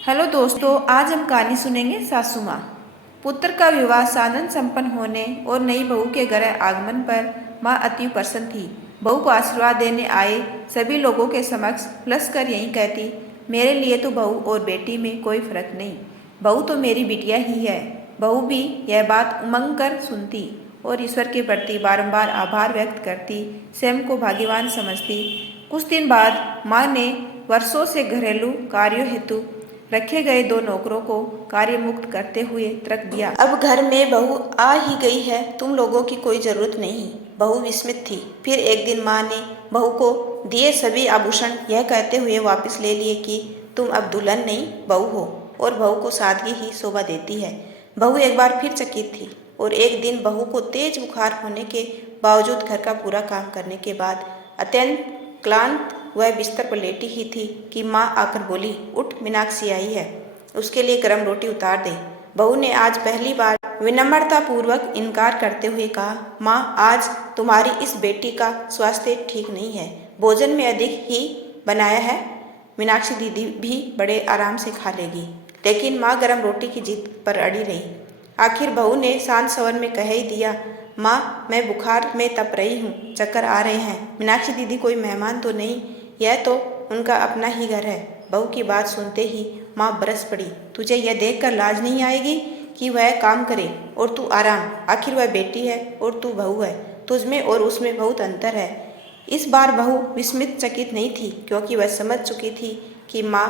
Hello दोस्तों, आज हम कहानी सुनेंगे सासू माँ। पुत्र का विवाह साधन संपन्न होने और नई बहू के घर आगमन पर माँ अति प्रसन्न थी। बहू को आशीर्वाद देने आए सभी लोगों के समक्ष हंस कर यही कहती, मेरे लिए तो बहू और बेटी में कोई फर्क नहीं, बहू तो मेरी बिटिया ही है। बहू भी यह बात उमंग कर सुनती और ईश्वर के प्रति बारंबार आभार व्यक्त करती, स्वयं को भाग्यवान समझती। कुछ दिन बाद माँ ने वर्षों से घरेलू कार्यों हेतु रखे गए दो नौकरों को कार्य मुक्त करते हुए तर्क दिया, अब घर में बहू आ ही गई है, तुम लोगों की कोई जरूरत नहीं। बहू विस्मित थी। फिर एक दिन माँ ने बहू को दिए सभी आभूषण यह कहते हुए वापस ले लिए कि तुम अब दुल्हन नहीं बहू हो, और बहू को सादगी ही शोभा देती है। बहू एक बार फिर चकित थी और एक दिन बहू को तेज बुखार होने के बावजूद घर का पूरा काम करने के बाद अत्यंत क्लांत वह बिस्तर पर लेटी ही थी कि माँ आकर बोली, उठ, मीनाक्षी आई है, उसके लिए गर्म रोटी उतार दे। बहू ने आज पहली बार विनम्रता पूर्वक इनकार करते हुए कहा, माँ, आज तुम्हारी इस बेटी का स्वास्थ्य ठीक नहीं है, भोजन में अधिक ही बनाया है, मीनाक्षी दीदी भी बड़े आराम से खा लेगी। लेकिन माँ गर्म रोटी की जिद पर अड़ी रही। आखिर बहू ने शांत स्वर में कह ही दिया, माँ, मैं बुखार में तप रही हूँ, चक्कर आ रहे हैं। मीनाक्षी दीदी कोई मेहमान तो नहीं, यह तो उनका अपना ही घर है। बहू की बात सुनते ही माँ बरस पड़ी, तुझे यह देखकर लाज नहीं आएगी कि वह काम करे और तू आराम? आखिर वह बेटी है और तू बहू है, तुझमें और उसमें बहुत अंतर है। इस बार बहू विस्मित चकित नहीं थी, क्योंकि वह समझ चुकी थी कि माँ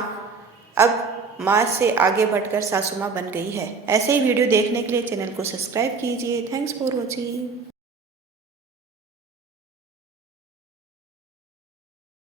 अब माँ से आगे बढ़कर सासू माँ बन गई है। ऐसे ही वीडियो देखने के लिए चैनल को सब्सक्राइब कीजिए। Thanks for watching.